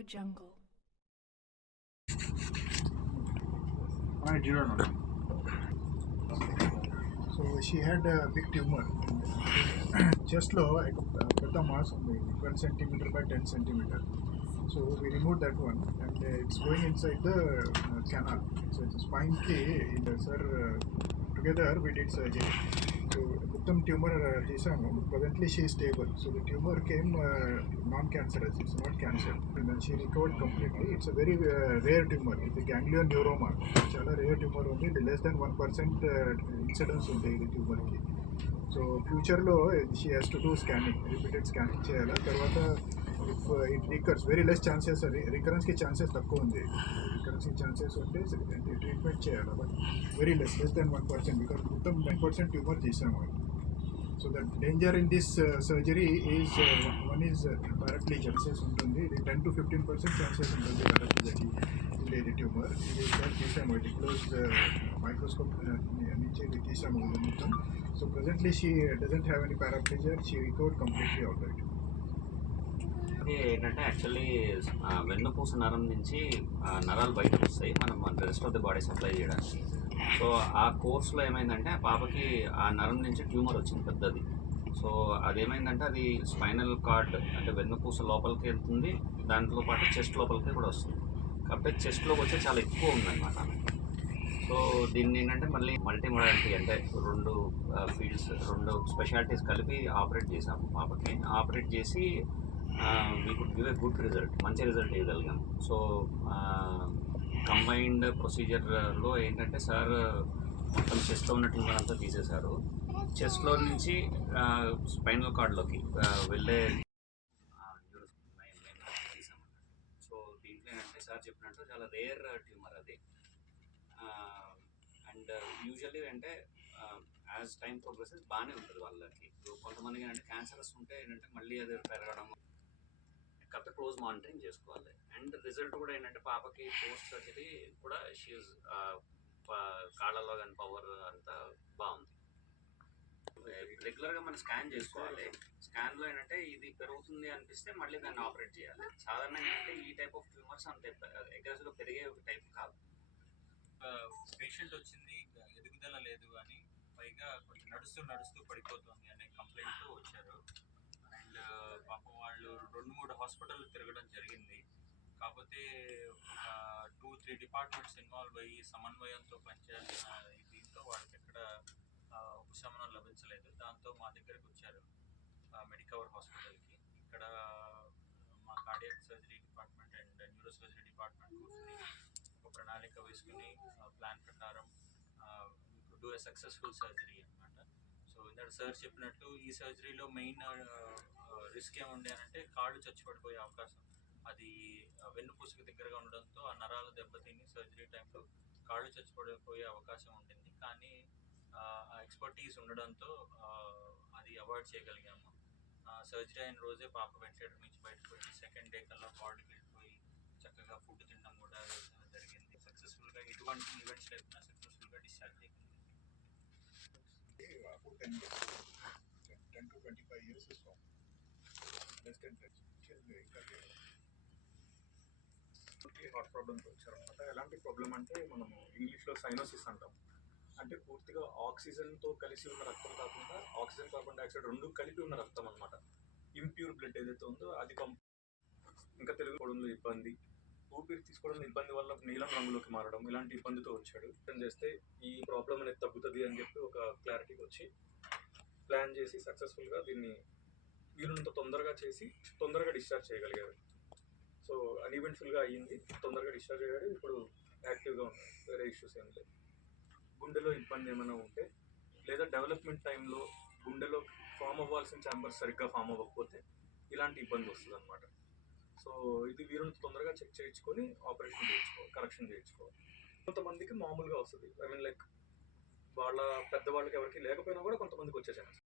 AudioJungle. I didn't know. So she had a big tumor. Just low, I put the mass on the 12 centimeter by 10 centimeter. So we removed that one, and it's going inside the canal. So it's a spine key. Sir, together we did surgery. So Uttam tumor presently she is stable. So the tumor came non-cancerous. It's not cancer. And then she recovered completely. It's a very rare tumor. It's a ganglion neuroma. Chala rare tumor only. Less than 1% incidence on the tumor ki. So ఫ్యూచర్లో she has to do scanning repeated scanning చేయాలి తర్వాత if it recurs very less chances రికరెన్స్కి chances తక్కువ ఉంది రికరెన్స్కి chances ఉంటే treatment చేయాలి but very less then 1% because మొత్తం 9% ట్యూమర్ చేసాము so the danger in this surgery is one is paraplegia chances ఉంటుంది ఇది 10 to 15% ఛాన్సెస్ ఉంటుంది పారాప్లీజియాకి ఉండేది ట్యూమర్ ఇది తీసాము ఇది క్లోజ్ మైక్రోస్కోప్ నుంచి ఇది తీసాము మొత్తం. So presently she doesn't have any paraplegia. She recovered completely alright. అది ఏంటంటే యాక్చువల్లీ వెన్నుపూస నరం నుంచి నరాలు బయటకు వస్తాయి మనం rest of the body supply చేయడానికి. సో ఆ కోర్స్లో ఏమైందంటే ఆ పాపకి ఆ నరం నుంచి ట్యూమర్ వచ్చింది పెద్దది. సో అదేమైందంటే అది స్పైనల్ కార్డ్ అంటే వెన్నుపూస లోపలికి వెళ్తుంది, దాంట్లో పాటు చెస్ట్ లోపలికి కూడా వస్తుంది. కాకపోతే చెస్ట్లోకి వచ్చే చాలా ఎక్కువ ఉందన్నమాట. సో దీన్ని ఏంటంటే మళ్ళీ మల్టీ మోడాలిటీ అంటే రెండు ఫీల్డ్స్ రెండు స్పెషాలిటీస్ కలిపి ఆపరేట్ చేసాము పాపకి. ఆపరేట్ చేసి we could give a good result, మంచి రిజల్ట్ ఇవ్వగలిగాం. సో కంబైన్డ్ ప్రొసీజర్లో ఏంటంటే సార్ మొత్తం చెస్ట్లో ఉన్న ట్యూమర్ అంతా తీసేశారు. చెస్ట్లో నుంచి స్పైనల్ కార్డ్లోకి వెళ్ళే తీసాము. సో దీంట్లో ఏంటంటే సార్ చెప్పినట్టు చాలా రేర్ ట్యూమర్ అది. అండ్ యూజువల్లీ అంటే యాజ్ టైం ప్రోగ్రెసెస్ బాగానే ఉంటుంది వాళ్ళకి. కొంతమందికి ఏంటంటే క్యాన్సరస్ ఉంటే ఏంటంటే మళ్ళీ అది పెరగడం, కాకపోతే క్లోజ్ మానిటరింగ్ చేసుకోవాలి. అండ్ రిజల్ట్ కూడా ఏంటంటే పాపకి పోస్ట్ సర్జరీ కూడా షీజ్ కాళ్ళలో కానీ పవర్ అంతా బాగుంది. రెగ్యులర్గా మనం స్కాన్ చేసుకోవాలి. స్కాన్లో ఏంటంటే ఇది పెరుగుతుంది అనిపిస్తే మళ్ళీ దాన్ని ఆపరేట్ చేయాలి. సాధారణంగా ఏంటంటే ఈ టైప్ ఆఫ్ ట్యూమర్స్ అంత అగ్రెసివ్గా పెరిగే ఒక టైప్ కాదు. పేషెంట్ వచ్చింది ఎదుగుదల లేదు అని, పైగా కొంచెం నడుస్తూ పడిపోతుంది అనే కంప్లైంట్తో వచ్చారు. అండ్ పాపం వాళ్ళు 2-3 హాస్పిటల్ తిరగడం జరిగింది. కాకపోతే 2-3 డిపార్ట్మెంట్స్ ఇన్వాల్వ్ అయ్యి సమన్వయంతో పనిచేయాల్సిన దీంతో వాళ్ళకి ఎక్కడ ఉపశమనం లభించలేదు. దాంతో మా దగ్గరకు వచ్చారు మెడికవర్ హాస్పిటల్కి. ఇక్కడ మా cardiac surgery department and neuro surgery department కూర్చొని ఒక ప్రణాళిక వేసుకుని ప్లాన్ ప్రకారం డూ ఏ సక్సెస్ఫుల్ సర్జరీ అనమాట. సో ఇందాక సార్ చెప్పినట్టు ఈ సర్జరీలో మెయిన్ రిస్క్ ఏముండే అంటే కాళ్ళు చచ్చిపడిపోయే అవకాశం. అది వెన్నుపూసకి దగ్గరగా ఉండడంతో ఆ నరాలు దెబ్బతిని సర్జరీ టైంలో కాళ్ళు చచ్చిపడిపోయే అవకాశం ఉండింది. కానీ ఆ ఎక్స్పర్టీస్ ఉండడంతో అది అవాయిడ్ చేయగలిగాము. సర్జరీ అయిన రోజే పాప వెంటిలేటర్ నుంచి బయటకు సెకండ్ డే కల్లా బాడీకి వెళ్ళిపోయి చక్కగా ఫుడ్ తినడం కూడా జరిగింది. సక్సెస్ఫుల్గా ఎటువంటి ఈవెంట్స్ లేకుండా సక్సెస్ఫుల్గా డిశ్చార్జ్ చేయగలిగింది. 10 to 25 years is common. Less than 10. Heart problems వచ్చారనమాట. ఎలాంటి ప్రాబ్లం అంటే మనము ఇంగ్లీష్లో సైనోసిస్ అంటాం. అంటే పూర్తిగా ఆక్సిజన్తో కలిసి ఉన్న రక్తం కాకుండా ఆక్సిజన్ కార్బన్ డైఆక్సైడ్ రెండు కలిపి ఉన్న రక్తం అనమాట. ఇంప్యూర్ బ్లడ్ ఏదైతే ఉందో అది ఇంకా తెలుగు పొడంలో ఇబ్బంది, ఊపిరి తీసుకోవడంలో ఇబ్బంది వల్ల నీలం రంగులోకి మారడం, ఇలాంటి ఇబ్బందితో వచ్చాడు. చేస్తే ఈ ప్రాబ్లం అనేది తగ్గుతుంది అని చెప్పి ఒక క్లారిటీకి వచ్చి ప్లాన్ చేసి సక్సెస్ఫుల్గా దీన్ని వీలున్నంత తొందరగా చేసి తొందరగా డిశ్చార్జ్ చేయగలిగారు. సో అన్ఈవెంట్ఫుల్గా అయ్యింది, తొందరగా డిశ్చార్జ్ అయ్యాడు. ఇప్పుడు యాక్టివ్గా ఉన్నాడు, వేరే ఇష్యూస్ ఏం లేదు. గుండెలో ఇబ్బంది ఏమైనా ఉంటే లేదా డెవలప్మెంట్ టైంలో గుండెలో ఫామ్ అవ్వాల్సిన ఛాంబర్స్ సరిగ్గా ఫామ్ అవ్వకపోతే ఇలాంటి ఇబ్బంది వస్తుంది అనమాట. సో ఇది వీరుని తొందరగా చెక్ చేయించుకొని ఆపరేషన్ చేయించుకోవాలి, కరెక్షన్ చేయించుకోవాలి. కొంతమందికి మామూలుగా వస్తుంది, ఐ మీన్ లైక్ వాళ్ళ పెద్దవాళ్ళకి ఎవరికి లేకపోయినా కూడా కొంతమందికి వచ్చే ఛాన్స్.